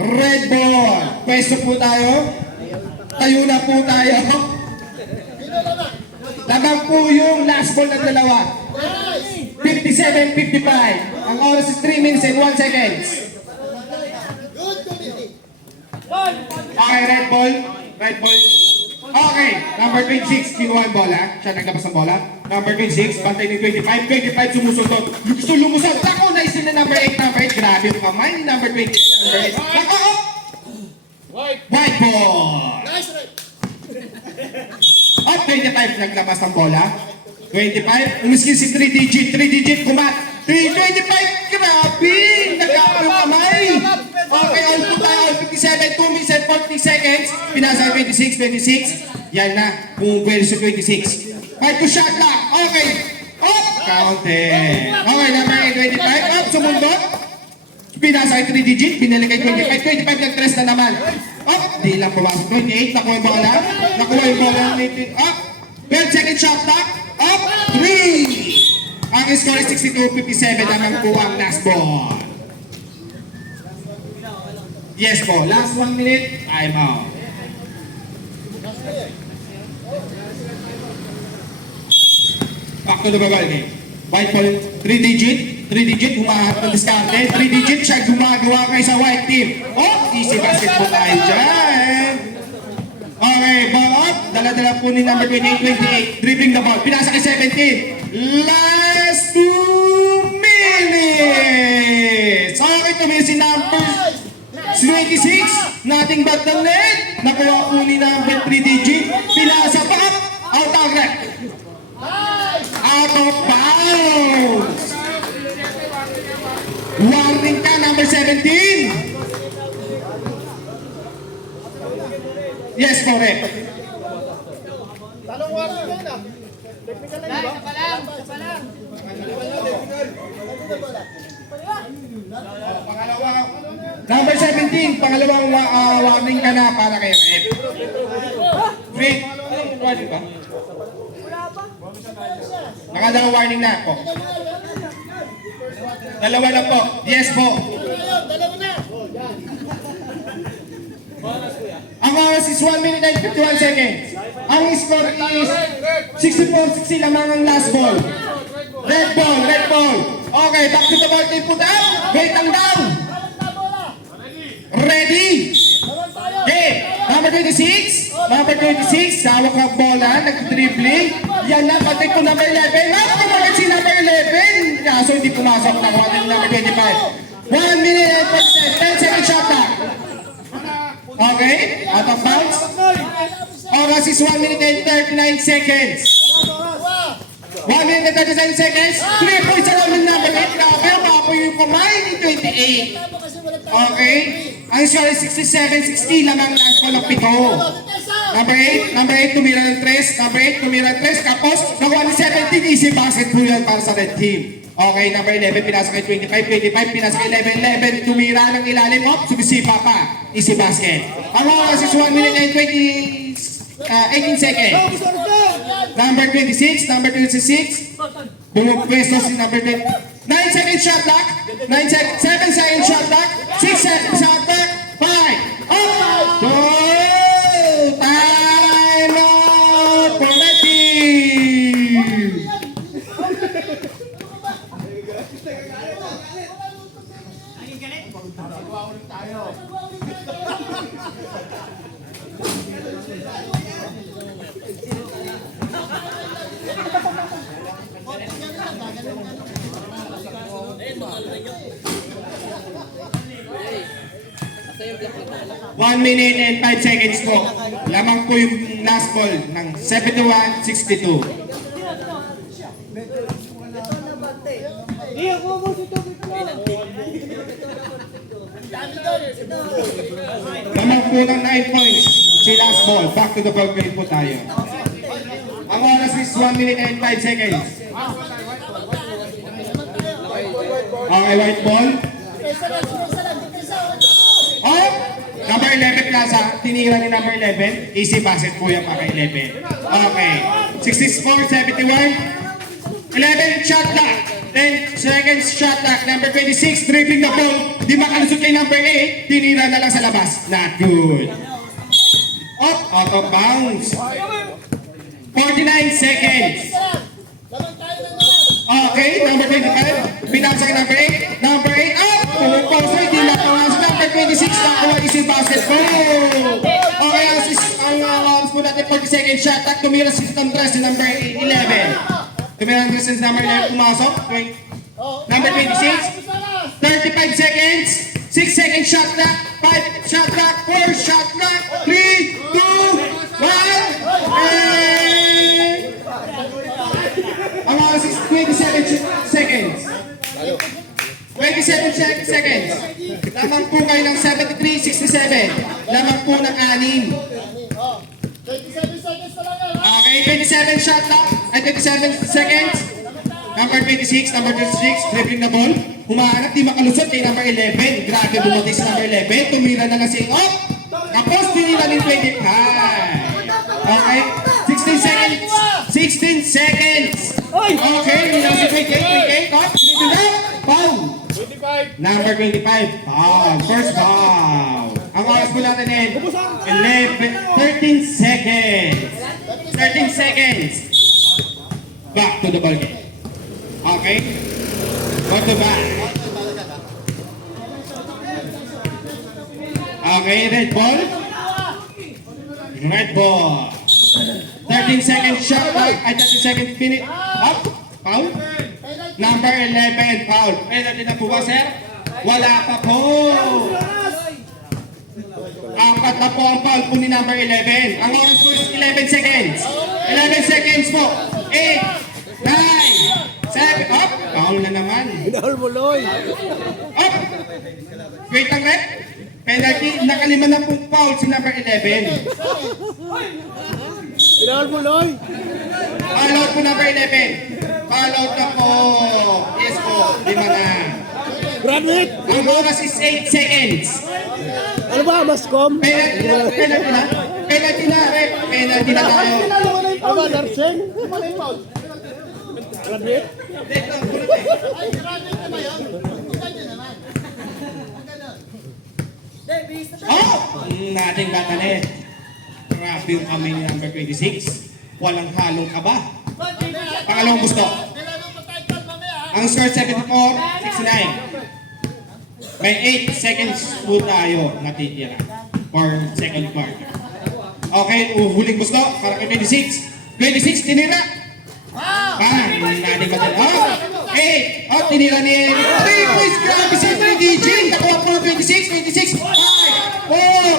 Red ball. Pwesto po tayo. Tayo na po tayo. Lamang po yung last ball ng dalawa. 57-55. Ang oras is 3 minutes and 1 seconds. Okay, red ball. Red ball. Okay, number 26, kinuha yung bola. Siya naglabas ng bola. Number 26, bantay ni 25. 25, sumusunod. Gusto lumusot. Ako, naisin na number 8. Number 8, grabe yung kamay ni number 20. Number 8. Ako, oh! White ball. Nice right. At 25, naglabas ng bola. 25, umiskin si 3 digit. 3 digit, kumat. 325, grabe! Nagkakaroon yung kamay. Okay, all po tayo. 57, 2 minutes and 40 seconds. Pinasa 26, 26. Yan na, kung pwede sa 26. Fight to shot lock. Okay. Oh, counted. Okay, number 8, 25. Up, sumundot. Pinasa kay 3 digit. Pinali kay 25. 25, nag-tres na naman. Up, di lang pumasok. 28, nakuha yung bola. Nakuha yung bola. Up, 12 second shot lock. Up, 3. Ang score is 62-57 naman po ang last ball. Yes po, last 1 minute, time out. Back to the ball game. White ball, 3 digit, humaharap ng diskarte. 3 digit, siya gumagawa kayo sa white team. Oh, easy basketball tayo dyan. Okay, ball up. Dala-dala po ni number 28, 28. Dribbling the ball. Pinasa kay 17. Last 2 minutes. Okay, tumingin si number 26. Nothing but the net. Nakuha po ni number 3 digit. Pinasa pa up. Out of net. Out of bounds. Warning ka, number 17. Yes, correct. Talong warning yan ah. Technical lang ba? Isa pa lang. Number 17, pangalawang warning ka na para kay Red. Red, warning ba? Nakadalawang warning na po. Dalawa na po. Yes po. Dalawa na. Ang oras is 1 minute and 51 seconds. Ang score is 64-60 lamang ang last ball. Red ball, red ball. Okay, back to the ball team po down. Wait lang down. Ready? Okay, number 26. Number 26, hawak ang bola, nag-dribbling. Yan na, pati ko number 11. Kumagat si number 11. Kaso hindi pumasok na kuha ng number 25. 1 minute and 10 second shot clock. Okay, out of bounds. Oras is 1 minute and 39 seconds. 1 minute and 39 seconds. 3 points sa namin number 8. Grabe, mapo yung kamay ni 28. Okay, ang score is 67-60 lamang last ball ng pito. Number 8 tumira ng 3. Number 8 tumira ng 3. Tapos, nakuha ni 17. Easy basket po yan para sa red team. Okay, number 11, pinasa kay 25, 25, pinasa kay 11, 11, tumira ng ilalim, sumisipa pa, easy basket. Ang oras is 1 minute and 18 seconds. Number 26, number 26, bumupwesto si number 20. 9 second shot clock, 7 second shot clock, 6 second shot clock, 5, up, go, time out for the team. One minute and 5 seconds po. Lamang po yung last ball ng 71-62. Lamang po ng 9 points. Si last ball. Back to the ball game po tayo. Ang oras is 1 minute and 5 seconds. Okay, white ball. Oh, number 11 Plaza, tinira ni number 11. Easy basket po yan para 11. Okay, 64-71. 11 shot clock. 10 seconds shot clock. Number 26, dribbling the ball. Di makalusot kay number 8. Tinira na lang sa labas. Not good. Out of bounds. 49 seconds. Laban tayo ng laban. Okay, number 25. Pinasa kay number 8. Number 8, up! Pumupauso, hindi nakawas. Number 26, nakuha is yung basketball. Okay, ang oras po natin 40 seconds shot. At tumira si Andres, number 11. Tumira Andres, number 11, pumasok. Number 26. 35 seconds. 6 seconds shot clock. 5 shot clock. 4 shot clock. 3, 2, 1. And... Ang oras is 27 seconds. 27 seconds. Lamang po kayo ng 73-67. Lamang po ng 6. 27 seconds na lang yan. Okay, 27 shot clock. Ay, 27 seconds. Number 26, number 26, dribbling na ball. Humahanap, di makalusot kay number 11. Grabe, bumuti si number 11. Tumira na lang si Op. Tapos, tinira ng 25. Okay, 16 seconds. 16 seconds. Okay, nilang si 28. Op, dribbling na. Foul. 25. Number 25. Foul. First foul. Ang oras po natin ay 13 seconds. 13 seconds. Back to the ball game. Okay? Back to back. Okay, red ball. Red ball. 13 seconds shot clock. Ay, 30 seconds minute. Up. Foul. Number 11, foul. Penalty na po ba, sir? Wala pa po. Apat na po ang foul po ni number 11. Ang oras po is 11 seconds. 11 seconds po. 8, 9, 7, up. Foul na naman. Pinahol mo, Loy. Up. Wait lang, rep. Penalty, nakalima na po foul si number 11. Pinahol mo, Loy. Foul out po number 11. Foul out na po. Yes po, 5 na. Graduate. Ang oras is 8 seconds. Ano ba, Mascom? Penalty na, penalty na. Penalty na, rep. Penalty na tayo. Ano ba, Larsen? Ano yung foul? Graduate. Ay, grabe na ba yan? Ganyan naman. Oh! Nating batanet. Grabe yung kami ni number 26. Walang halong kaba. Pangalawang gusto. Kailangan pa tayo call mamaya. Ang score 74-69. May 8 seconds po tayo natitira for second quarter. Okay, huling gusto para kay 26. 26, tinira. Nating batanet. Oh! 8. Oh, tinira ni 3 points. Grabe si DJ. Nakuha po ng 26. 5, 4. Oh!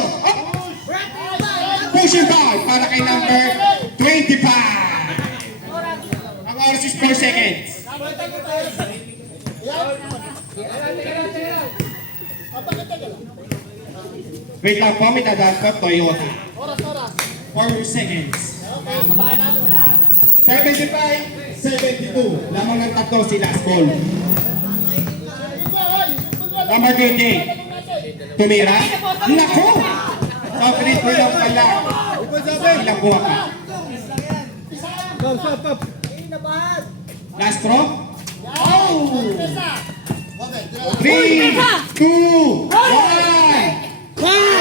Pushing back para kay number 25. Ang oras is 4 seconds. Wait lang po, may tadaan po, Toyota. Oras. 4 seconds. 75-72. Lamang ng tatlo si last call. Number 28. Tumira. Nako! Sobrang mo lang pala. Ilang buha ka. Last throw. Oh! 3, 2, 1. Okay!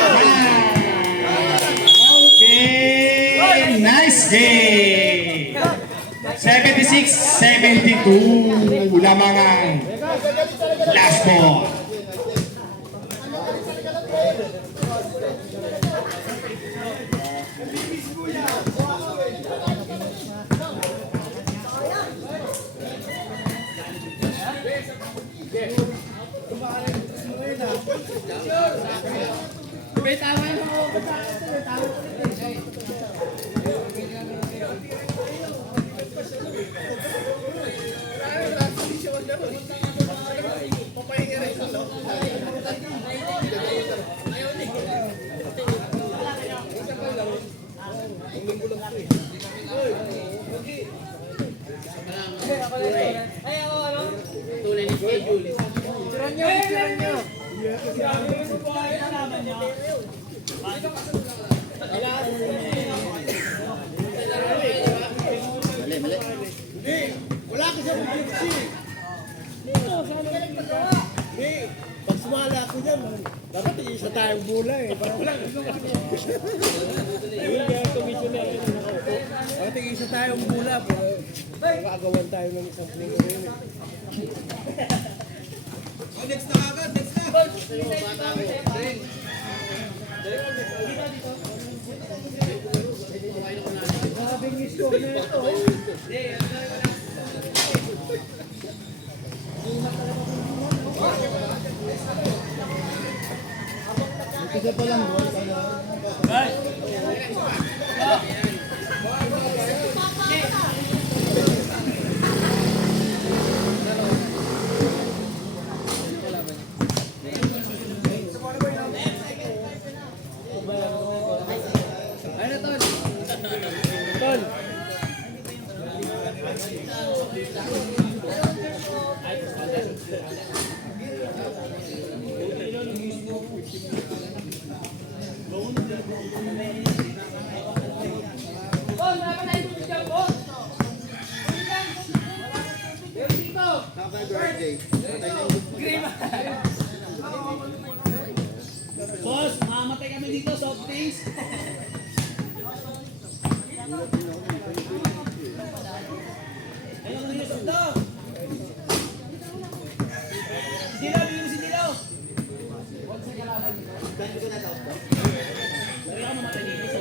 Nice game! 76-72. Lamang ang last ball. Pag sumala ako dyan, dapat isa tayong bula eh. Yun yung commissioner yun na nakaupo. Dapat isa tayong bula. Makagawan tayo ng isang pulo rin. Next na agad, next na. Sabing iso na ito. Isa pa lang bro. Tol. Boss, mamatay kami dito, soft drinks. Ayun, ano yung soft daw? Si Dilaw, bigyan mo si Dilaw. Lari ako mamatay dito sa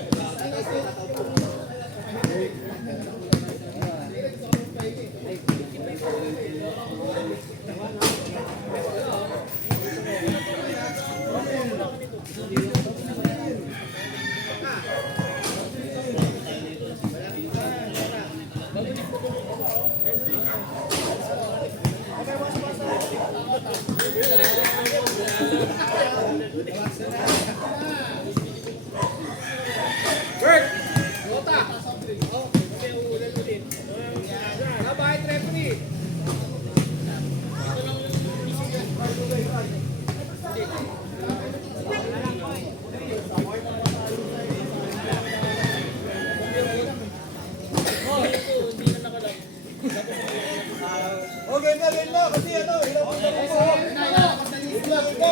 Okay na, game na. Kasi ano, ilang po na po.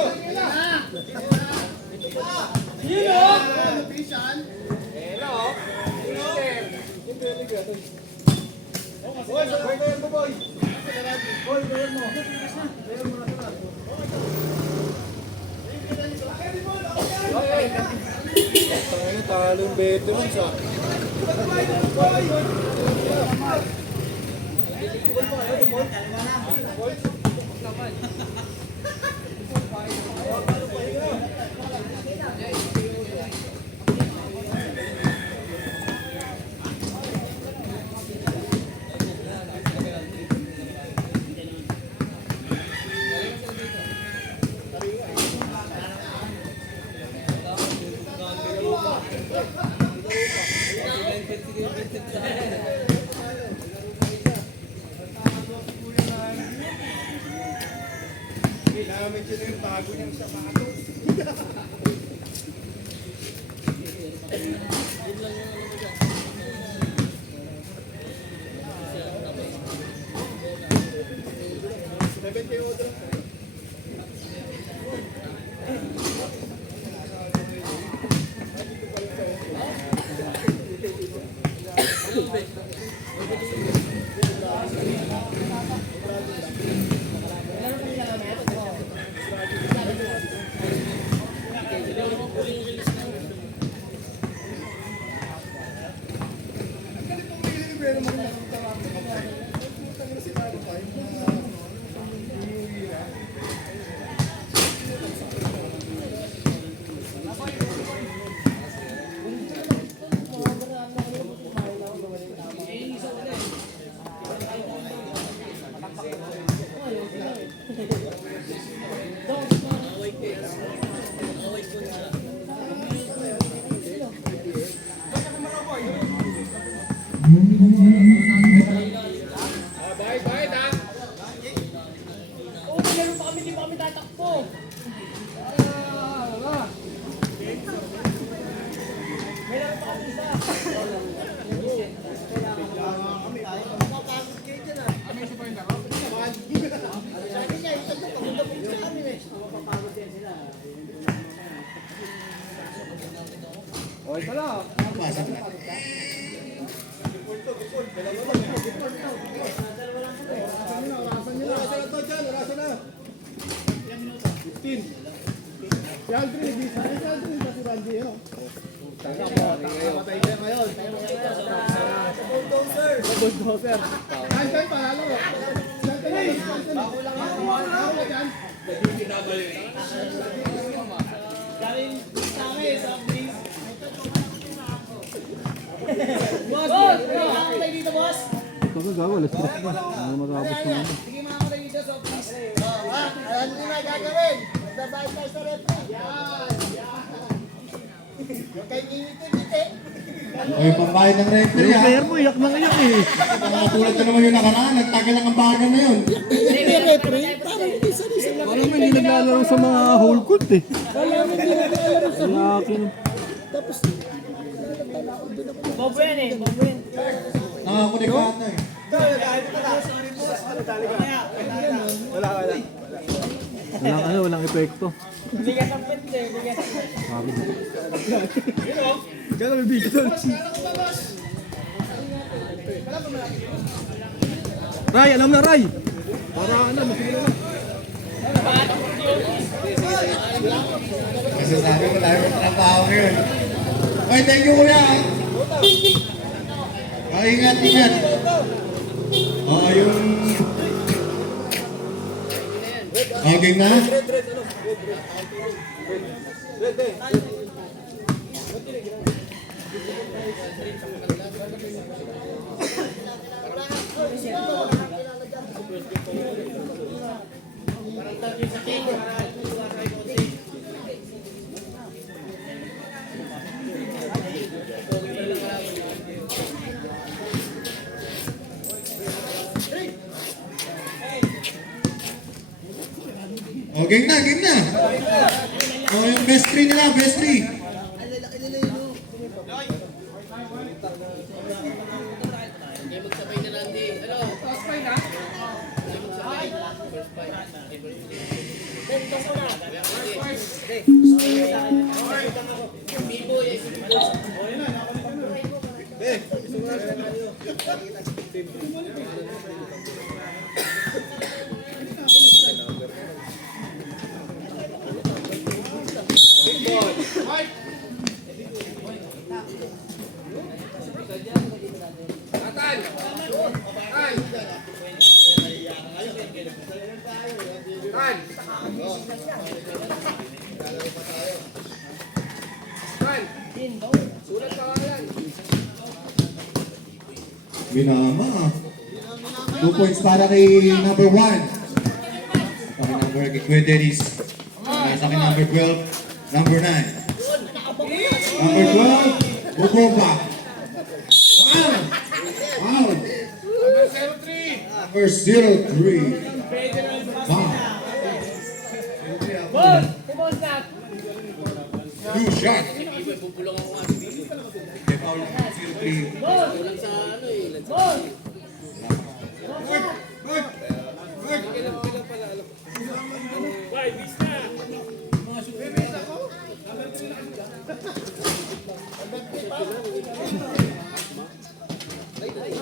Boy, sa boy mo, boy. Boy, boy mo. Talong veterans ah. Kailangan medyo na yung bago niyang sapatos. Pasok na. Si Aldrin, hindi sa si Aldrin kasi Randy, ano? Matay kayo ngayon. Bulldozer. Ay, panalo. Si Anthony, si Anthony. Ako yan. Galing sa akin, soft drinks. Boss, makamatay dito, boss. Ito ka alas 3 pa. Ano matapos na ano? Sige, makamatay dito, soft drinks. Hindi na gagawin. Magbabayad tayo sa referee. Huwag kayo ngingiti-ngiti. Ay, pambayad ng referee ha. mo, iyak na iyak eh. Mga tulad ka naman yung nakaraan, nagtagal ang ambagan na yun. Hindi referee. Parang isa-isa. Parang hindi naglalaro sa mga whole court eh. Wala naman hindi naglalaro sa Yakin. tapos Bobo yan eh, bobo yan. Nakakunik ka ata eh. Walang epekto. Bigas ang pwede, bigas. Kaya may bigyan doon. Ray, alam na Ray. Para ano, masigil na. Kasi sabi ko tayo ng trabaho ngayon. Ay, thank you kuya. Ay, ingat. Yung... Okay na? Oh, game na. Oh, yung best 3 nila, best 3. Binama. 2 points para kay number 1. Sa akin number kay Quinteris. Sa akin number 12. Number 9. Number 12. Bukoba. Wow. Number 03. Wow. Boss, boss na. 2 shots. Okay, foul 03. Boss!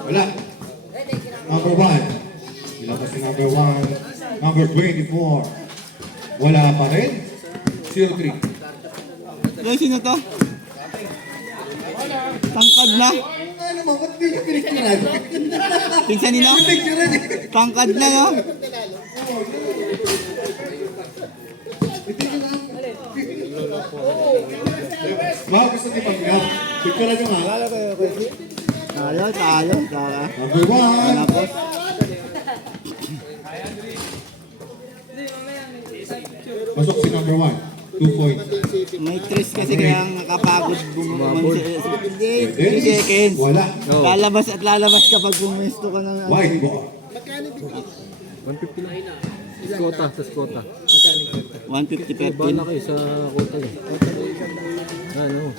Wala. Number 1. Ilabas si number 1. Number 24. Wala pa rin. 03. Ray, sino to? Tangkad na. Ano mo? Ba't hindi yung pinicturan? Pinsan nila? Pinicturan eh. Tangkad na no? Wow, gusto niyo pag-grab. Picturan nyo nga. Tayo. Number 1. Tapos, Pasok si number 1. 2 points. may tres kasi kaya nakapagod bumabol. Hindi, 3 seconds. Wala. Lalabas at lalabas kapag bumesto ka ng White ball. 150 lang. Skota, sa skota. 150 per pin. Kayo sa kota eh. Ano?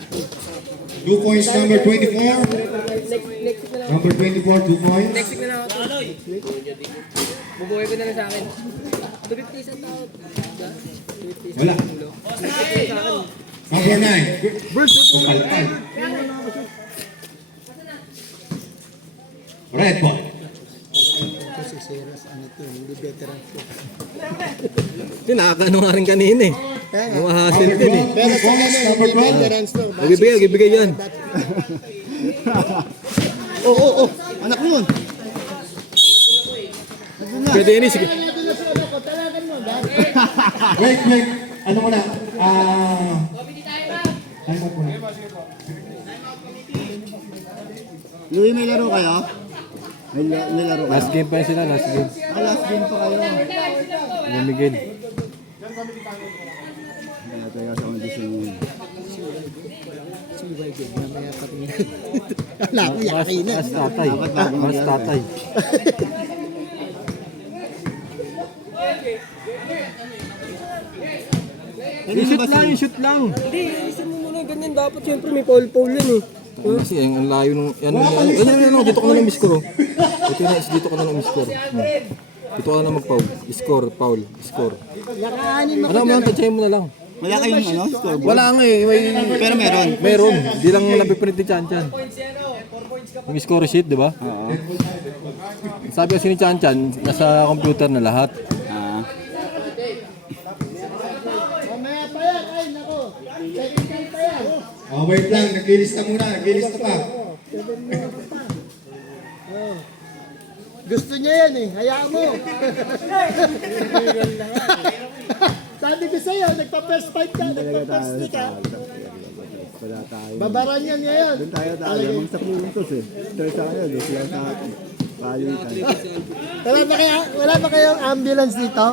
2 points number 24. Number 24, 2 points. Bubuhay ko na lang sa akin. Wala. Number 9. Bird, Red ball. Kasi serious, ano to, hindi veteran to. Nakakano nga rin kanina eh. Mahahasil din eh. Pero sa ano, Number hindi 12. veterans to. Ibigay yan. Oo. Anak mo yun. Pwede yan eh. Sige. Wait. Ano muna? Time out muna. Louie, may laro kayo? May laro kayo? Last game pa yun sila, last game. Last game pa kayo. Ano Miguel? Kaya tayo sa kondisyon mo. Wala ko yakin na. Mas tatay. Mas tatay. Shoot lang. Hindi, isin mo muna ganyan. Dapat siyempre may foul yan eh. Kasi ang layo nung... Ano, dito ka na lang miskor. Ito na, dito ka na lang miskor. Dito ka na lang mag-foul. Foul, score. Nakaanin Ano mo, tansyahin mo na lang. Wala kayong ano? Scoreboard? Wala nga eh. Pero meron. Meron. Di lang napiprint ni Chan-Chan. Yung score sheet, di ba? Oo. Sabi kasi ni Chan-Chan, nasa computer na lahat. Mamaya pa yan. Ay, nako. Technical pa yan. Wait lang. Naglilista muna. Naglilista pa. Gusto niya yan eh. Hayaan mo. Sabi ko sa'yo, nagpa-first fight ka, nagpa-first stick ka. Babaran yan ngayon. Doon tayo lamang sa puntos eh. Ito sa kanya, doon sila sa atin. Palitan. Wala ba kayong ambulance dito?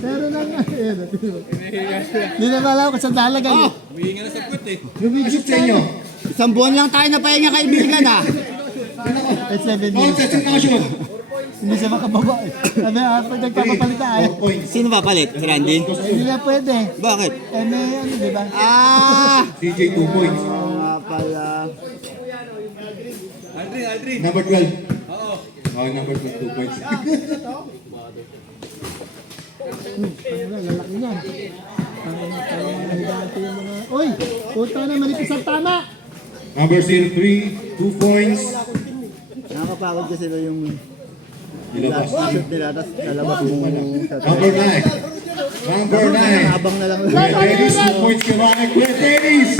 Meron lang. Hindi na alam kung saan dalagan. Huminga na sa kwit eh. Lumigit sa inyo. Isang buwan lang tayo na pahinga kaibigan ha. At 7 All minutes. sets in motion. Hindi siya makababa eh. Sabi, pag nagpapapalit na ay. 4 points. Sino ba palit? Si Randy? Hindi na pwede. Bakit? Eh may ano, di ba? CJ 2 points. Nga pala. Number 12. Number 12, 2 points. Lalaki niyan. Nahidati yung mga... Uy! Punta na, manipis ang tama! Number 03, 2 points. Nakakapagod kasi ba yung Nilabas. shoot nila. Tapos lalabas mo sa Number 9. Number 9. Habang na lang. Kuya Dennis, 2 points kay Ryan. Kuya Dennis.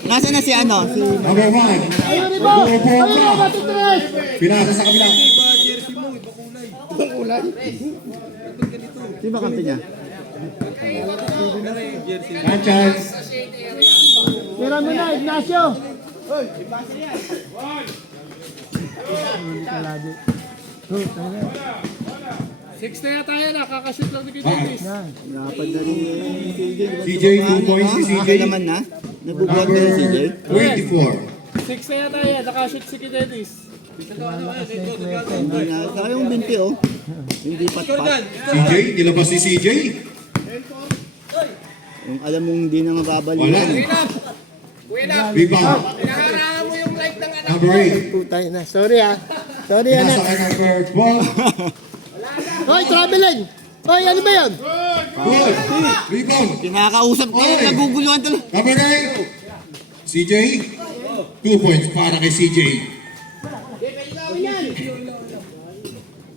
Nasaan na si ano? Si Number 1. Ayun, Ribo! Ayun, Ribo, titres! Pinasa sa kabila. Sino ba kampi niya? One chance. Tira mo na, Ignacio! Six na yata yan, nakakashoot lang ni Kidetis. Napad na rin yung CJ. CJ, 2 points si CJ. Naman na. Nabubuhat na rin CJ. 24. Six na yata yan, nakashoot si Kidetis. Hindi na. Saka yung binti oh. Hindi pat-pat. CJ, nilabas si CJ. Yung alam mong hindi na mababalik. Wala. Rebound. Nakarangan mo yung light ng anak. Number 8. Putay na. Sorry ha. Sorry Pinasa anak. kay number 12. Hoy, traveling! Hoy, ano ba yan? Good. Rebound. Kinakausap ko yung naguguluhan talaga. Number 9. CJ. 2 points para kay CJ.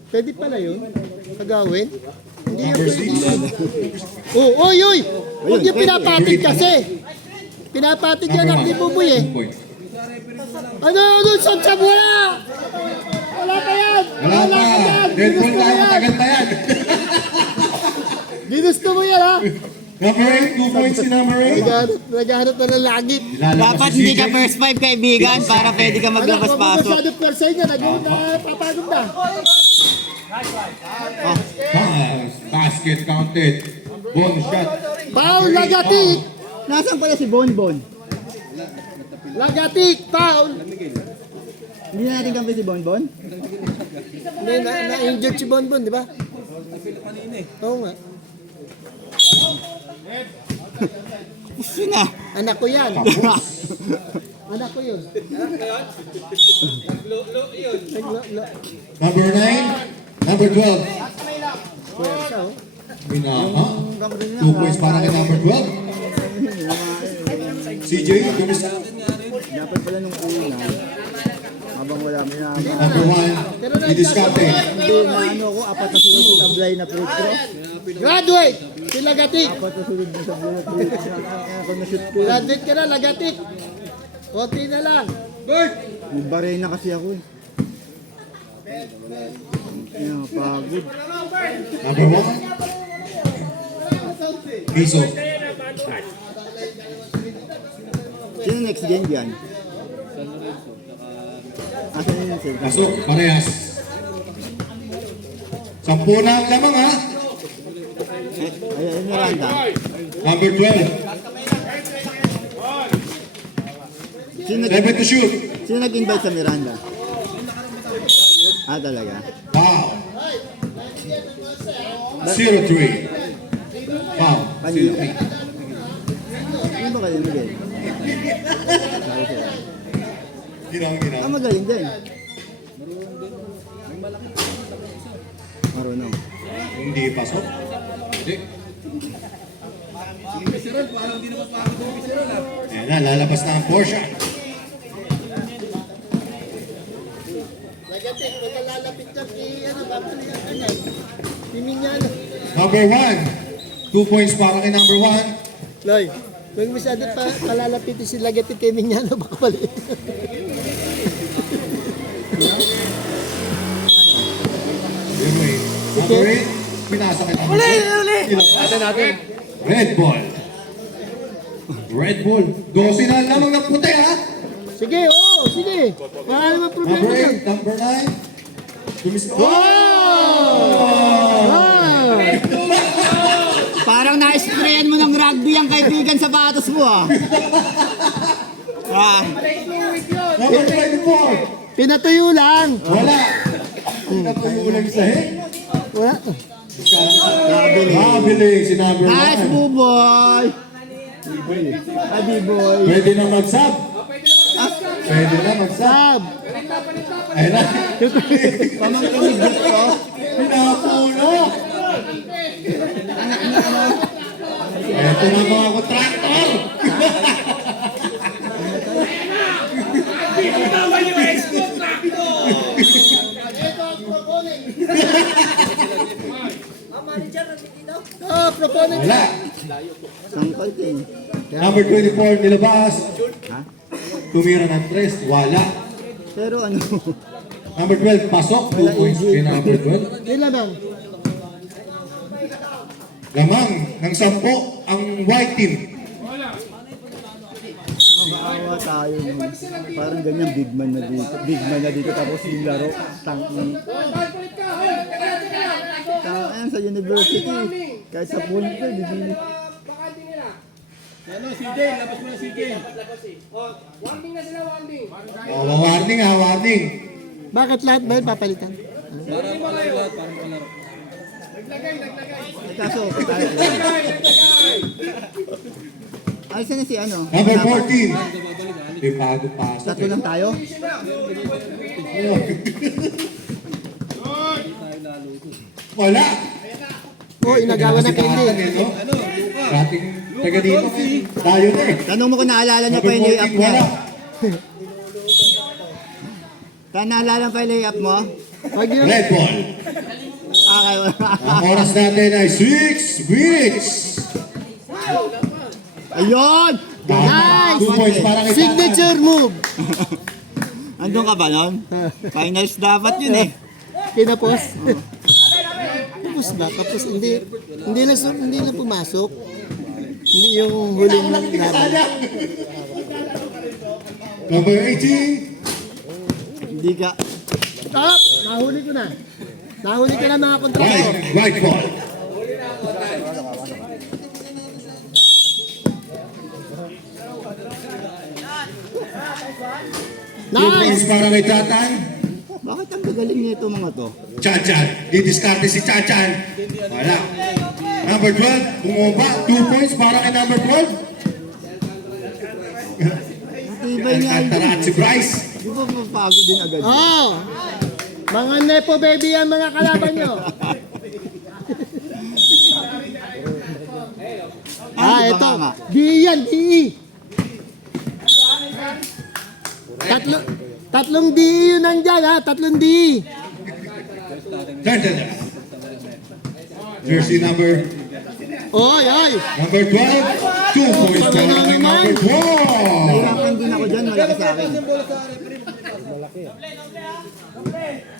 Pwede pala yun? Kagawin? Hindi yan Number pwede. 6. Oh, oy, oy! Huwag niyo pinapatid kasi. Pinapatid yan ang libuboy eh. 2 points. Ano, saan sa wala? Wala pa yan! Wala pa. yan! Dead ball Ginusto mo tayo. yan! Matagal pa yan. Ginusto mo yan ha? Number 8. 2 points si number 8. Naghahanap na ng langit. Dapat hindi ka first five kaibigan para pwede ka Ano, kung maglabas-pasok. masyado persa niya, napapagod na. Basket counted. Bonus shot. Foul, lagatik! Nasaan pala si Bonbon? Lagatik, foul! Hindi na natin kampi si Bonbon? Hindi, na-injured si Bonbon, di ba? Oo nga. Gusto na. Anak ko yan. Anak ko yun. Number 9. Number 12. Puwersa, oh. Binaha. Yung kamrin niya, 2 points para kay number 12. CJ, Dumis. dapat pala nung una, habang wala may naman. Number 1, didiskarte. Hindi na ano ko, apat na sunod sa tablay na free throw. Graduate! Si Lagatik! Apat na sunod na tablay na free throw. Kaya ako na-shoot ko. Graduate ka na, Lagatik! Konti na lang. Nagbaray na kasi ako eh. Kaya pagod. Number 1, Piso. Sino next gen dyan? Asan yun yung center? Pasok, parehas. 10 na ang lamang ha. Ayun, Miranda. Number 12, Sino, 7 to shoot. sino nag-invite sa Miranda? Ah, talaga? Foul. 0-3. Foul. 0-3. Ano ba kayo magaling? Sabi sila. Ginaw. Ah, magaling din. Marunong. Hindi pasok. Hindi. Ayan na, lalabas na ang portion. Lagatik, wala lalapit ka babalikan ka niya. Piminyano. Number 1, 2 points para kay number 1. Loy, kung masyado palalapitin si Lagatik kay Minyano, baka balik. Anyway, number 8, pinasa kay number 2. Uli! natin. Red ball. Red ball. 12 na lamang ng puti ha. Sige, oo, sige. Wala naman problema Number yan. 8, number 9. Dumis. Oh! Parang na-sprayan mo ng rugby ang kaibigan sa batos mo ah. Ah, Number 24. Pinatuyo lang. Wala. Pinatuyo lang sa head. Wala. Mabiling si number 1. nice Buboy! Ay, B-boy. Pwede na mag-sub. Pwede na mag-sub. Sab. Ayun na. Pamangkin ni Gusto. Pinapuno. Ito na mga kontraktor. Oh, proponent. Wala. Sangkal din. Number 24 nilabas. Ha? Tumira ng 3. Wala. Pero ano, Number 12 pasok. 2 points kay number 12. Ilan lang? Lamang ng 10 ang white team. makakawa tayo. No? Parang ganyan, big man na dito. Big man na dito, tapos yung laro, Ayan sa university, kahit sa punto, di sini. Ano, CJ, labas mo na CJ. Warning na sila, warning. Oh, warning ha, warning. Bakit lahat ba yun papalitan? Ay, kaso, tayo. Ay, saan na si ano? Number 14. May bago pasok. Tatlo lang tayo? Wala. Oo, inagawa na kayo Kasi din. no? Dating taga dito. Tayo na eh. Tanong mo kung naalala niya pa Number yung layup 14 niya. wala. Naalala pa yung layup mo? Wag yun. Red ball. Okay, Ang oras natin ay 6 minutes. Ayun! Nice! 2 points para kay Signature move. Andun ka ba nun? Finals dapat yun eh. Kinapos. Tapos ba? Tapos hindi na pumasok. Hindi yung huling lang laban. Number 18. Hindi ka. Stop! Nahuli ko na. Nahuli ko na mga kontraktor. Right ball. Two points Nice! para kay Chachan. Bakit ang gagaling nito mga to? Chachan. Didiskarte si Chachan. Wala. Number 12. Bumaba. 2 points para kay number 12. Matibay nga yun. Alcantara at si Bryce. Di ba mapagod din agad? Oh! Mga nepo baby yan mga kalaban nyo. Ay, ito. nga. DE yan, DE. Tatlong DE yun nandyan, ha? Tatlong DE. Turtle. Jersey number Oy, oy. 12. 2 points para kay number 12. Nahirapan din ako dyan, malaki sa akin.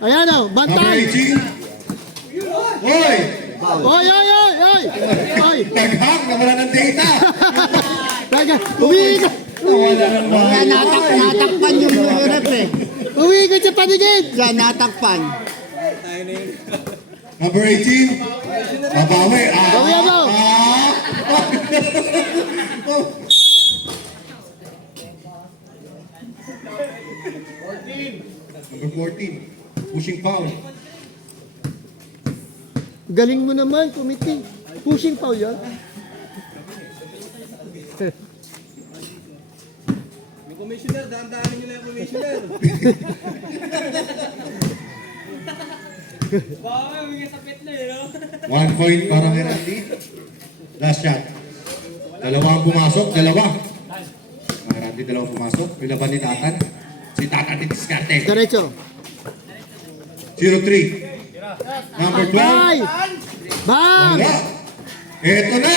Ayan o, Number bantay. 18. Oy! Oy, oy, oy, oy. Oy. Daghang na wala ng data. Taga, uwi ka. Wala ng Kaya mga natakpan yung rep eh. Uwi ka sa paligid. Kaya natakpan. Number 18. Babawi. Bawi ano? Number 14. Pushing foul. Galing mo naman, committee. Pushing foul yun. Yung commissioner, dahan-dahanin nyo na yung commissioner. Baka may sa pit na eh, no? 1 point para kay Randy. Last shot. Dalawa ang pumasok. Dalawa. Randy, dalawa pumasok. May laban ni Tatan. Si Tatan ni Discarte. Diretso. 0-3. Number 12. Ay! Bang! Wala. Ito na.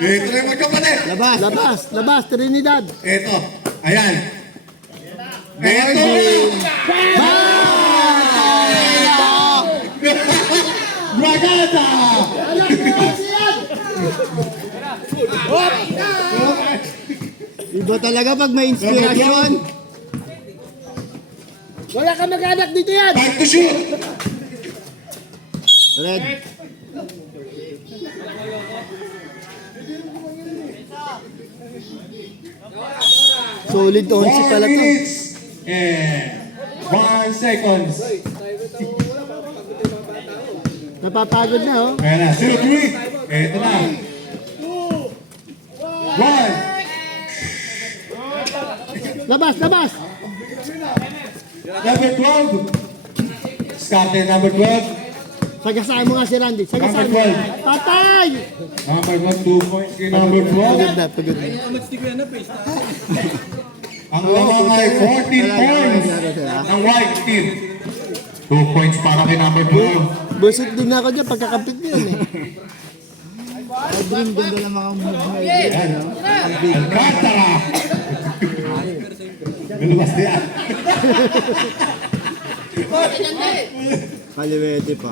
Ito na yung magkapatid. Labas. Labas, labas, Trinidad. Ito. Ayan. Ito na. Bragada! Iba talaga pag may inspirasyon. Wala ka mag-anak dito yan. Time to shoot. Red. Solid 11 pala 4 to. minutes and 1 seconds. Napapagod na, oh. Ayan na. 0-3. Ito na. 1. Labas, labas. Number 12. Discarte number 12. Sagasaan mo nga si Randy. Sagasaan mo. Number 12. Patay! Number 1, 2 points kay number 12. Pagod na, pagod na. Ang lamang ay 14 points ng white team. 2 points para kay number 12. Busit din ako dyan, pagkakapit niyo yun, eh. Adrin, ganda ng mga move na yun. Alcantara! Nalabas niya. Kaliwete pa.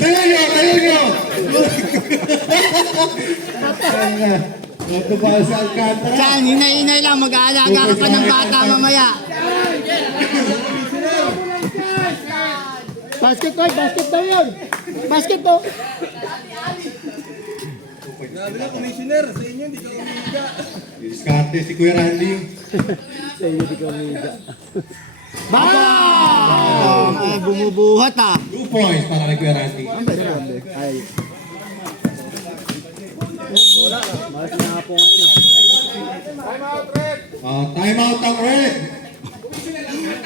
Tayo nyo! Tayo nyo! Ito ba si Alcantara? Saan? Hinay-hinay lang. Mag-aalaga ka pa ng bata mamaya. Basket, boy, basket daw yun. Basket, oh. Grabe na, commissioner. Sa inyo, hindi ka kumiga. Discarte si Kuya Randy. Ay, bumubuhat ah. 2 points para kay Kuya Randy. Ay. Time out ang red.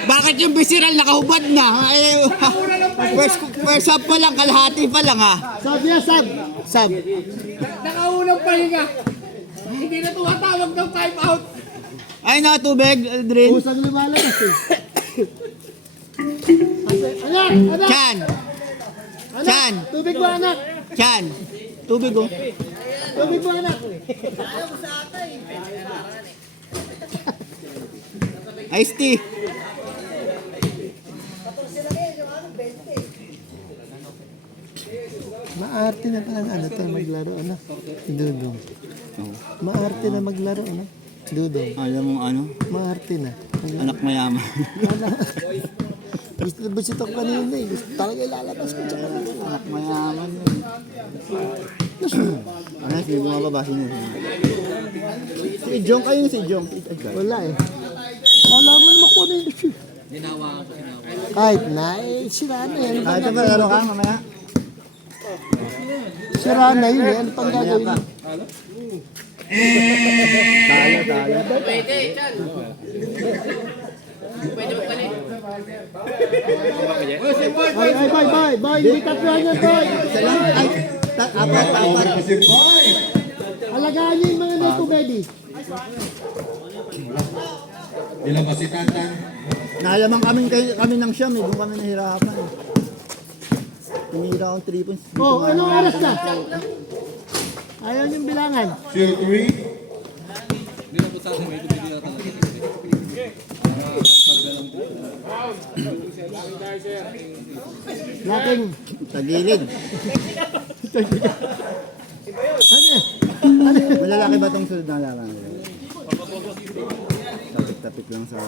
Bakit yung bisiral nakahubad na? Ay, first up pa lang, kalahati pa lang ah. Sab yan, sab. Sab. Nakaunang pahinga. Hindi na tumatawag ng time out. Ay, na tubig, Aldrin. Pusang lumalabas, eh. Anak, anak. Chan, Anak, Chan. tubig mo, anak. Chan. Tubig oh. Tubig mo, anak. Iced tea. Maarte na pala ano to, maglaro, ano? Si Dudong. Maarte na maglaro, ano? Dudong. Alam mo ano? Maarte na. Anak mayaman. Gusto ko kanina, eh. Gusto talaga ilalabas ko sa kanina. Anak mayaman yun. Ano, sige mo mababasin yun. Si Jong, kayo si Jong. Wala, eh. Wala mo naman ko na yun. Kahit na, eh, sira na yan. Ah, ito ba, laro ka mamaya? Sira na yun, eh. Ano pang Mamaya gagawin? pa. Talo, talo. Pwede, Chan. Pwede magpalit. Boy, hindi tatluhan yan, boy. Isa lang. Ay, apat. Kasi boy. Alagaan niyo yung mga neto, baby. Ilang ba si Tantan? Nalamang kami ng siyam eh. Doon kami nahirapan. Tumira akong 3 points. Oh, anong oras na? Ayaw niyong bilangan. 0-3. Laking. Tagilid. Ano? Malalaki ba itong sunod na laban? Tapik-tapik lang sa...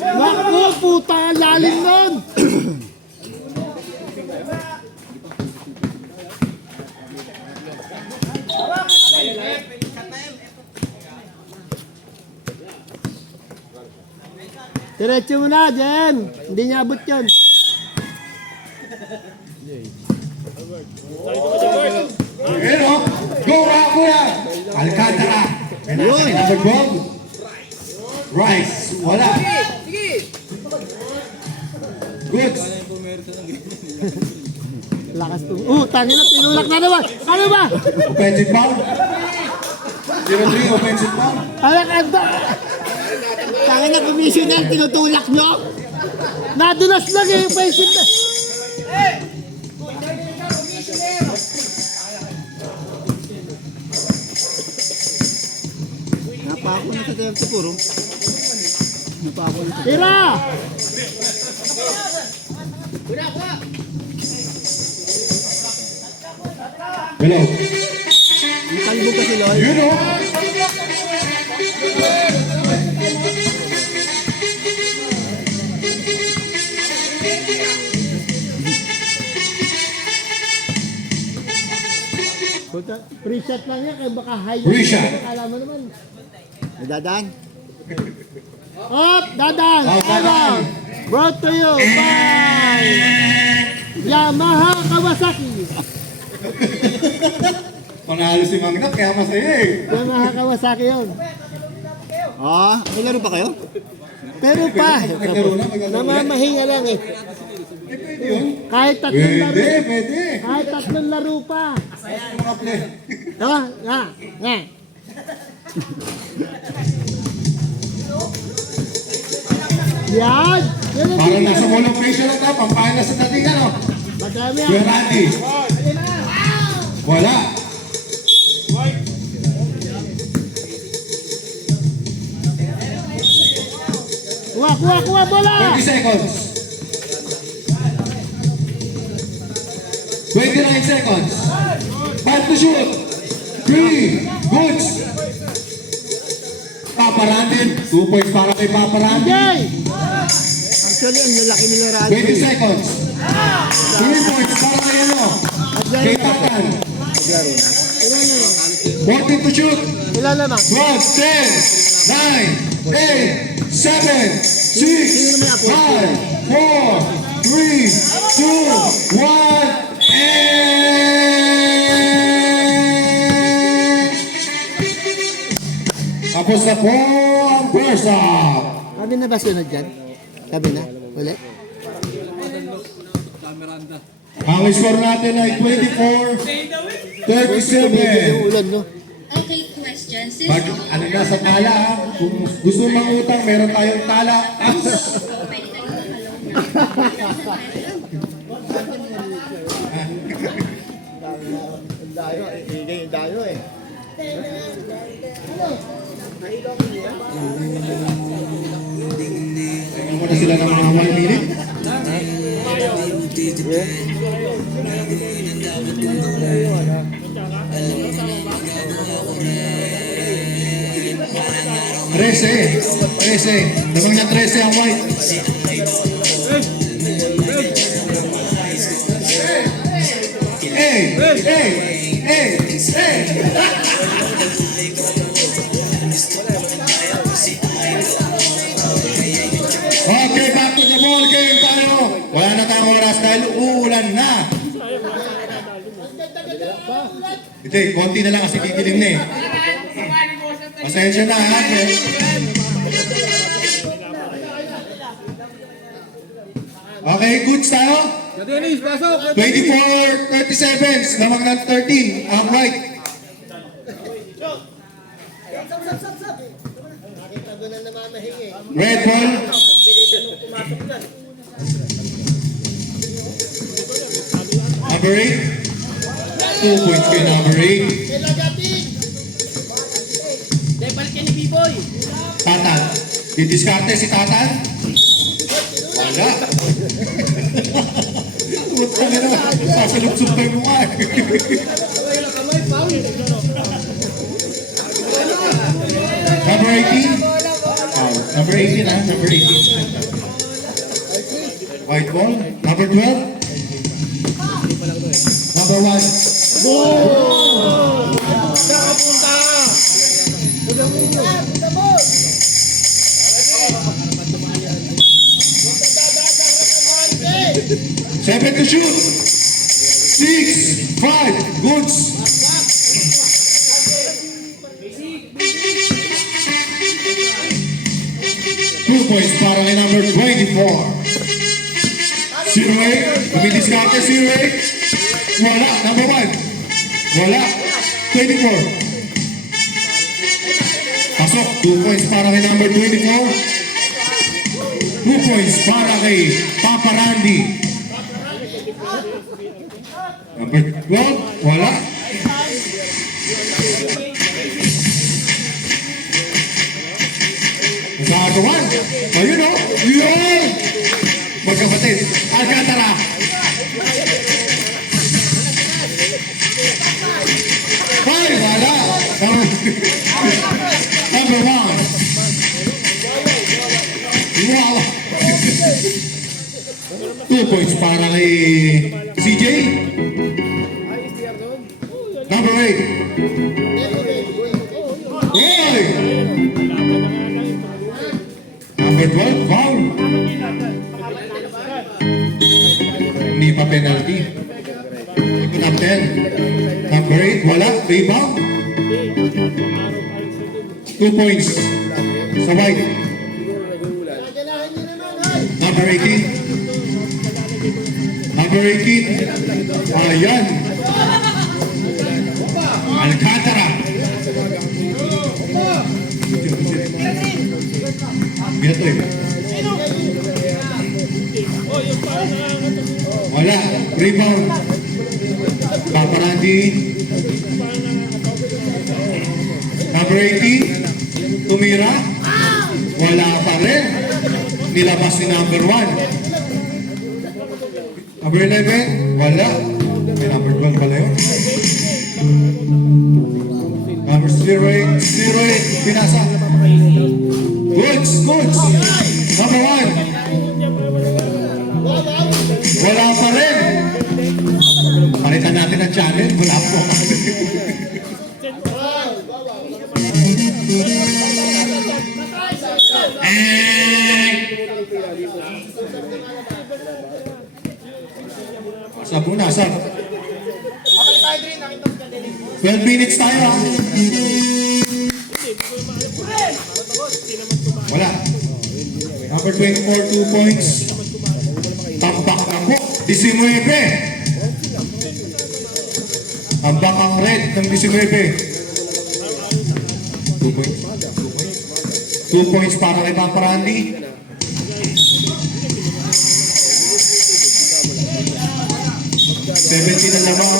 Naku, puta, ang lalim nun. Diretso mo na, Jem. Hindi niya abot yun. Pero, go Rakuya! Alcantara! Yun! Nagbog! Rice! Wala! Goods! Lakas to. Tangin na, tinulak na naman. Ano ba? Offensive foul! 0-3, offensive foul! Alak, ando. Tangin na commissioner, tinutulak nyo! Nadulas lang eh, offensive na. Napako na sa 30 puro. Napako na sa... Tira! Hello! Kalbo ka si Lloyd. You know! Puta, free shot lang yan, kaya baka high. Free shot. Alam mo naman. May dadaan. Up, dadang, dadang. Brought to you by Yamaha Kawasaki. Panalo si Magnat, kaya masaya eh. Yamaha Kawasaki yun. Ah, may laro pa kayo? Pero pa, Naglaro na, maglaro na. namamahinga lang eh. Eh, pwede yun. Kahit tatlong laro. Pwede, pwede. Kahit tatlong laro pa. Mga play. Nga. Yan! Yan ang Parang nasa mall of facial lang na, pampahin na sa dating ano. madami Kuya yan. Randy. Wala. Kuha, bola! 20 seconds. 29 seconds. 5 to shoot. 3. Goods. Papa Randy. 2 points para kay Papa Randy. Jay! Actually, ang lalaki nila Randy. 20 seconds. 3 points para kay ano. Kay Tatan. 14 to shoot. Ilan naman? 12, 10, 9, 8, 7, 6, 5, 4, 3, 2, 1, and... Tapos na po ang first half. Sabi na ba sunod dyan? Sabi na? Ulit? Ang score natin ay 24-37. Ulan, no? Okay, question. Since Pag ano na sa tala, ha? Kung gusto mong utang, meron tayong tala. pwede tayo mag-alone Dayo eh. Tingnan mo na sila ng mga 1 minute. Trese. Namang na 13 ang white. Okay, back to the ball game tayo. Wala na tayong oras dahil uulan na. Hindi, konti na lang kasi kikiling na eh. Pasensya na ha. Okay, goods tayo. Dennis, pasok! 24-37, lamang ng 13. Ang right. Red ball. Number 8. 2 points kay number 8. Tatan. Didiskarte si Tatan. Wala. Puta na na. Sasalubsub pa yung mukha. Number 18. Oh, number 18 ha. Number 18. White ball. Number 12. Number 1. Seven to shoot. 6, 5, goods. Two points para kay number 24. 0-8. Kumidiskarte 0-8. Wala. Number 1. Wala. 24. Pasok. 2 points para kay number 24. 2 points para kay Papa Randy. Number 12. Wala. Nagkagawan. Ayun o. Yun! Magkapatid. Alcantara. Ay, wala. Number 1. Wow. 2 points para kay CJ. Number 8. Oy! Number 12, foul. Hindi pa penalty. Number 10. Number 8, wala. Rebound. 2 points sa white. Number 18. Number 18. Ayan. Alcantara. Binato eh. Wala. Rebound. Papa Randy. Number 18. Tumira. Wala pa rin. Nilabas ni number 1. Number 11. Wala. May number 12 pala yun. Number 08. 08. Pinasa. Goods. Goods. Number 1. Wala pa rin. Palitan natin ang channel. Wala po. Sab muna, sab. 12 minutes tayo ha. Wala. Number 24, 2 points. Tambak na po. 19. Tambak ang red ng 19. 2 points. 2 points para kay Papa Randy. 17 na lamang.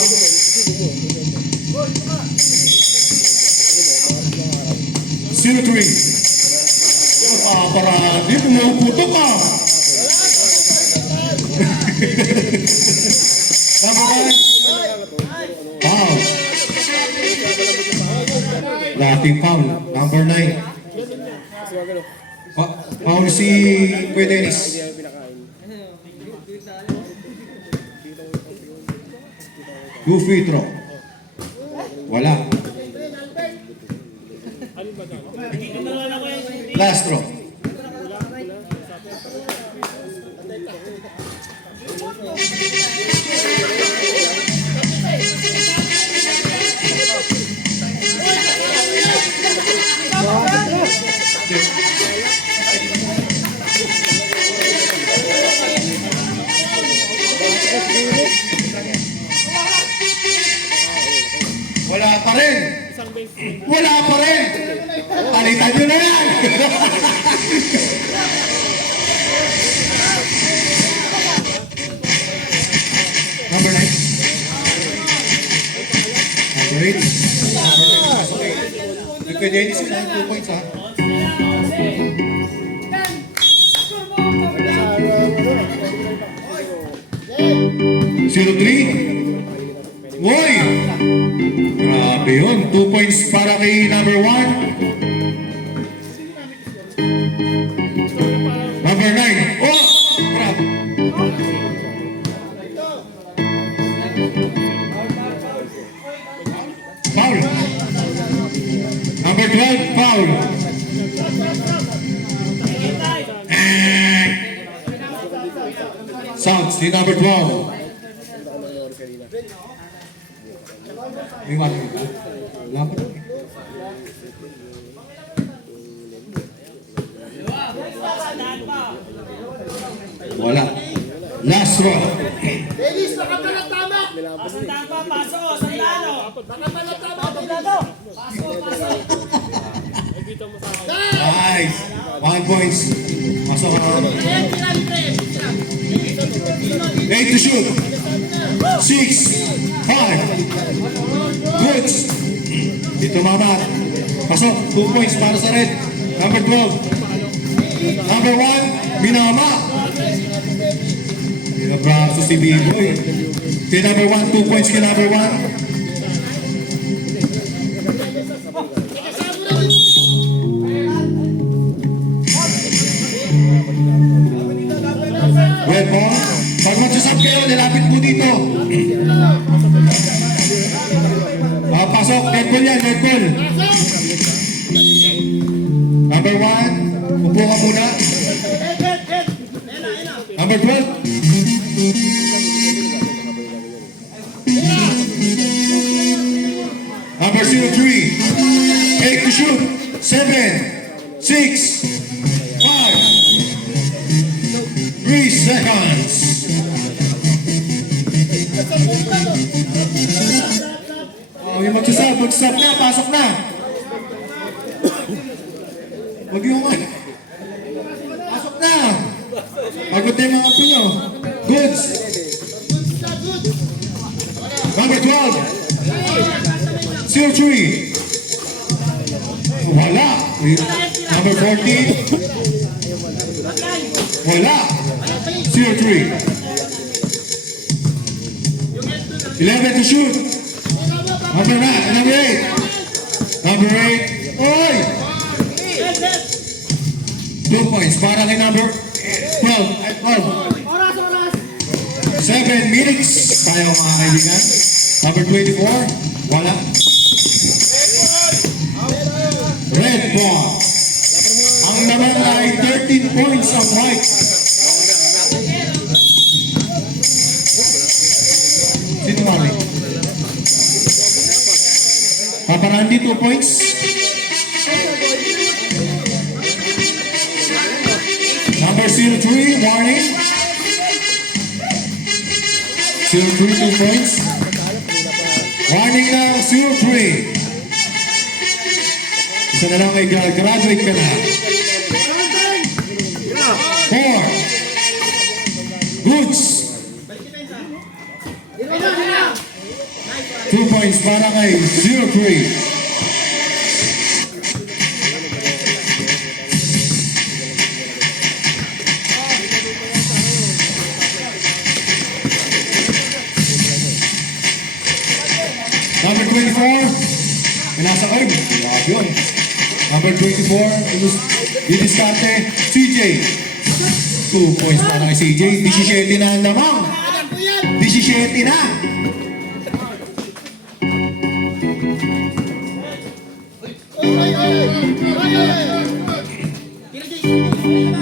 0-3. Papa Randy, pumuputo ka. Number 1. Foul. Dating foul. Number 9. Foul si Kuya Dennis. Two free throw. Wala. Last throw. Wala pa rin. Palitan nyo na yan. Number 9. Number 8. Nagka-Dennis sila 2 points ha. Zero 3. Uy! Grabe yun. 2 points para kay number 1. Number 9. Oh! Grabe. Foul. Number 12, foul. Sounds, di number 12. May mali ba? Wala pa. Wala. Last one. Dennis, baka pala tama. Nice. 1 points. Pasok. 8 to shoot. 6. 5. Good. Dito mama. Pasok. 2 points para sa red. Number 12. Number 1. Binama. Binabraso si B-Boy. Kay number 1. 2 points kay number 1. Red ball. Pag magsasab kayo, nilapit po dito. Pasok, red ball yan, red ball. Number 1, upo ka muna. Number 12. Number 03. 8 to shoot. 7, 6, 5. 3 seconds. Oh, yung magsasab na, pasok na. Huwag yung pasok na. Pagod na yung mga apo nyo. Goods. Number 12. 03. Wala. Number 14. Wala. 03. 11 to shoot. Number 9. Number 8. Number 8. Oy! 2 points para kay number 12. 7 minutes. Tayo mga kaibigan. Number 24. Wala. Red ball. Ang naman ay 13 points ang white. Sino kami? Paparandi 2 points. Number 03, warning. 03, 2 points. Warning now, 03. Isa na lang ay graduate ka na. 4. Goods. 2 points para kay 03. Number 24, nasa Orb. Grabe yun. Number 24, didiskarte, CJ. 2 points para kay CJ. 17 na lamang. 17 na.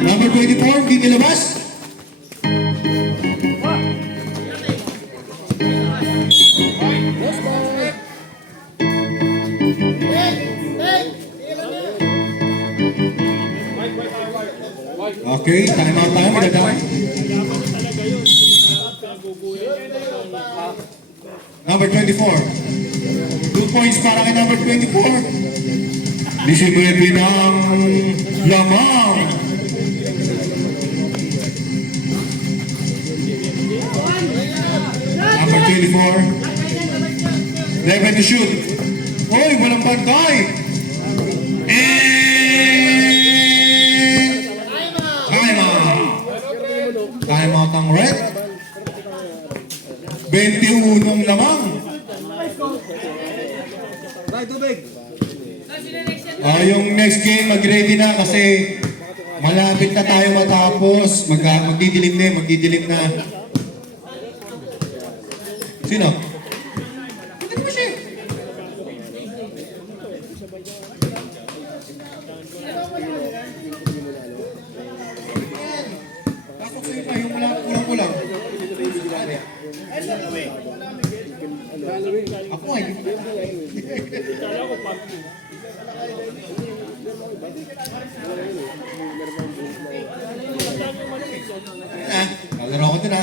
Number 24, hindi nilabas. Okay, time out tayo. Minadaan. Number 24. 2 points para kay number 24. 19 ng lamang. Number 24. 11 to shoot. Oy, walang bantay. And time out. Time out ang red. 21 lamang. Yung next game, mag-ready na kasi malapit na tayo matapos. Magdidilim na. Sino? Hindi mo siya. Pasok sa'yo pa, yung kulang-kulang. Ako ay. Kalaro ko dun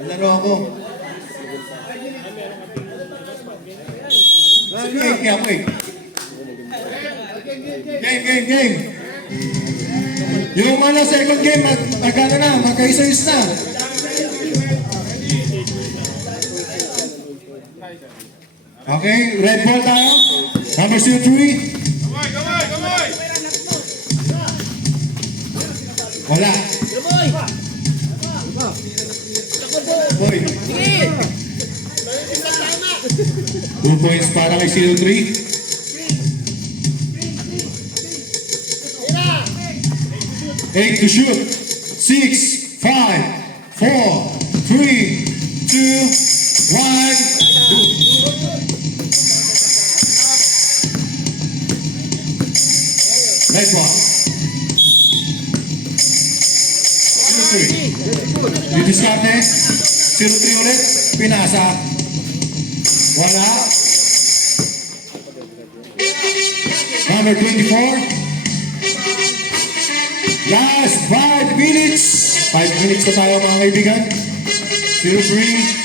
Kalaro ako. Sige, kaya ako eh. Game. Yung second game, magkaisa-is na. Okay, red ball tayo. Number 03. Wala. Boy. 2 points para kay 03. 8 to shoot. 6, 5, 4, 3, 2, 1. Red ball. 03. Didiskarte. 03 ulit. Pinasa. Wala. Number 24. Last 5 minutes. 5 minutes na tayo mga kaibigan. 03.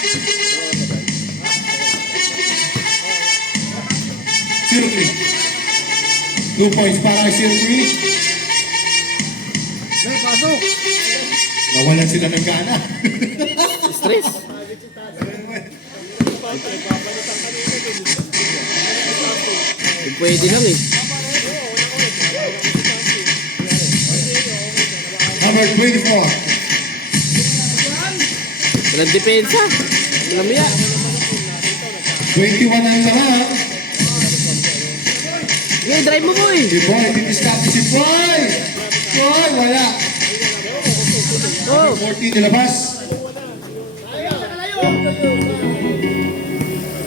2 points para kay 03. Pasok! Nawalan sila ng gana. Stress. Pwede lang eh. Number 24. Walang depensa. Walang miya. 21 ang lahat. Hey, drive mo boy! Si Boy, didiskarte si Boy. Boy, wala. Oh! 14 nilabas.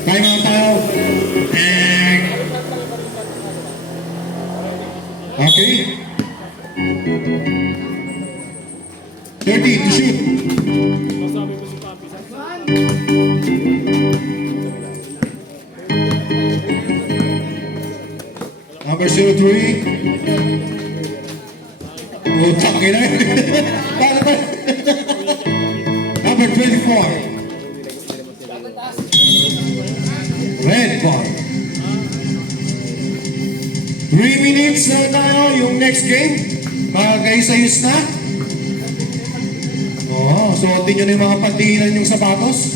Time out tayo. And... Okay. 30 to shoot. Number 03. Utang ina. Number 24. Red ball. 3 minutes na tayo yung next game. Magkaisa-is na. Suotin nyo na yung mga pandilan yung sapatos.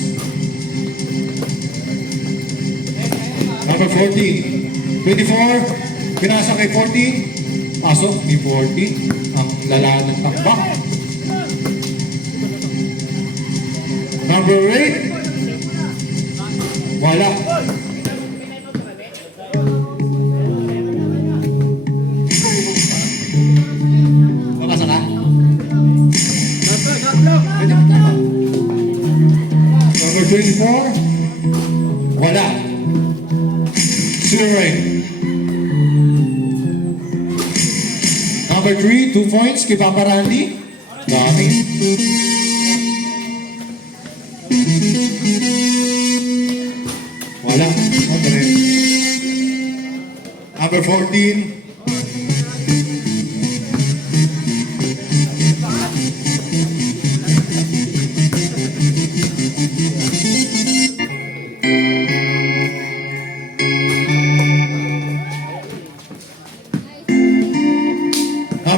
Number 14. 24. Pinasa kay 14. Pasok ni 14. Ang lala ng takbak. Number 8. Wala. Makasa ka? Number 24. Wala. Zero right. Number 3, 2 points kay Papa Randy. Dami. Wala. Number 14.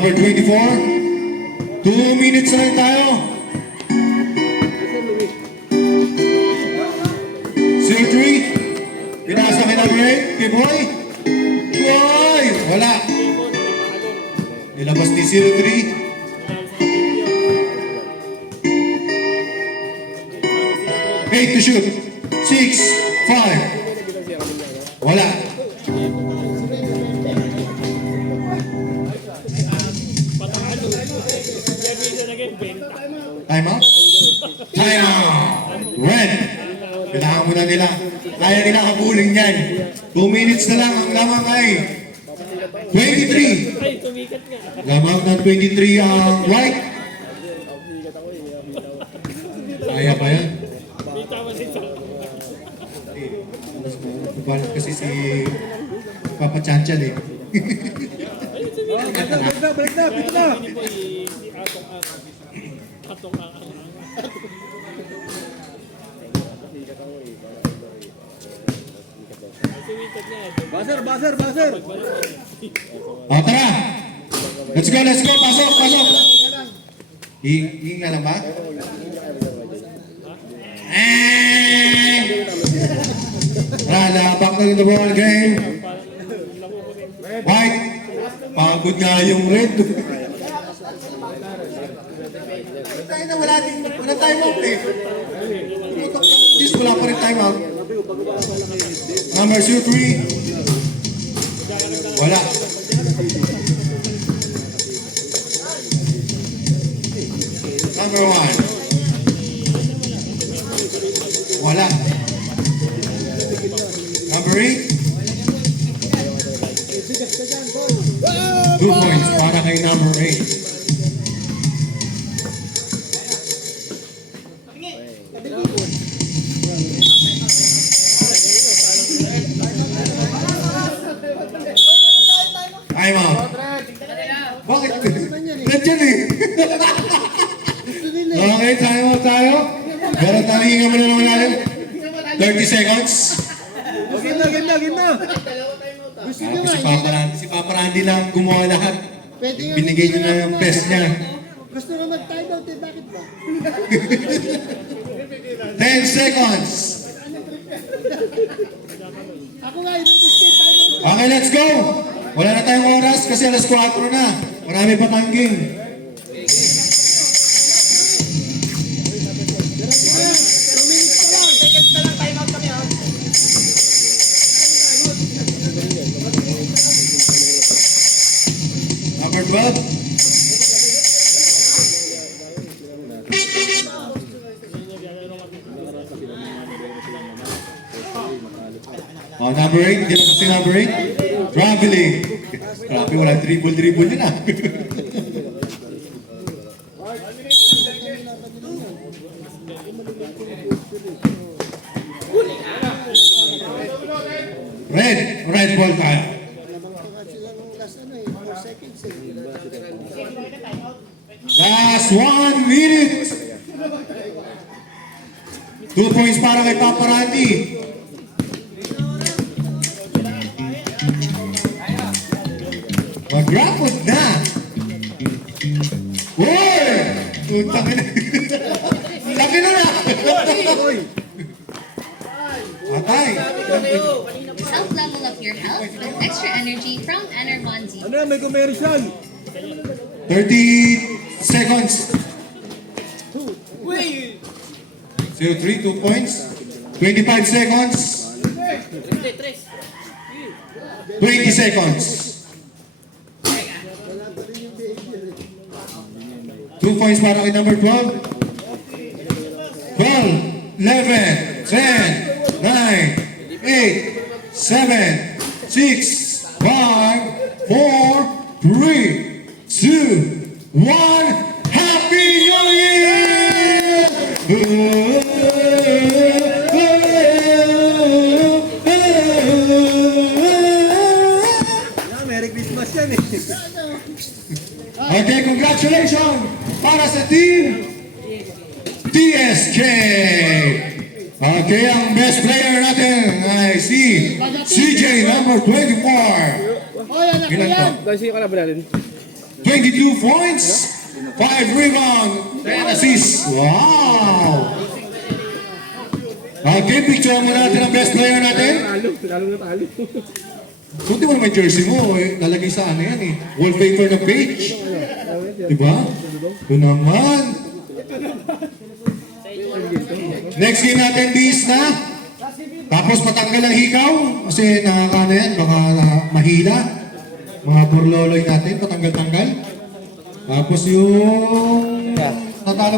number 24. 2 minutes na lang tayo. 03. Pinasa kay number 8. Kay Boy. Boy! Wala. Nilabas ni 03. 8 to shoot. 6, 5. Wala. Time out? Time out! Red! Kailangan mo na nila. Kaya nila kabuling yan. 2 minutes na lang ang lamang ay 23. Lamang ng 23 ang white. Kaya pa yan? Balat kasi si Papa Chanchan eh. Balik na. Buzzer. O tara! Let's go! Pasok! Hinga lang ba? Back na the ball game. White. Pagod nga yung red. Wala time out eh. Wala pa rin time out. Number 3. Wala. Number 1. Wala. Number 8. 2 points para kay number 8. Time out. Bakit? Nandiyan eh. Okay, time out tayo. Pero tahinga mo na naman natin. 30 seconds. Ganda. Si Papa Randy lang gumawa lahat. Pwede nga Binigay niyo na yung best niya. Gusto nga mag-time out eh, bakit ba? 10 seconds. Ako nga, inubos ko yung time out. Okay, let's go. Wala na tayong oras kasi alas 4 na. Marami pa tangging. Number 12. Oh, number 8. Hindi na kasi number 8. Traveling. Grabe, walang dribble yun ah. Red ball tayo. Last 1 minute. 2 points para kay Papa Randy. Mag-rapod na. Uy! Utang ina. Laki na na. Atay. Help level up your health with extra energy from Enervon Z. Ano yan, may commercial. 30 seconds. 03, 2 points. 25 seconds. 20 seconds. 2 points para kay number 12. 12, 11, 10, 9, 8, 7, 6, 5, 4, 3, 2, 1. Happy New Year! Merry Christmas yan eh. Okay, congratulations para sa team TSK. Okay, ang best player natin ay si CJ number 24. Hoy, anak ko Ilan to? yan! 24 22 points, 5 rebound, 10 assists. Wow! Okay, picture mo natin ang best player natin. Lalo na talo. Kunti mo naman yung jersey mo, lalagay sa ano yan eh. Wallpaper ng page. Diba? Ito naman. Next game natin, bis na. Tapos matanggal ang hikaw. Kasi nakakano yan, baka mahila. Mga burloloy natin, patanggal-tanggal. Tapos yung natalo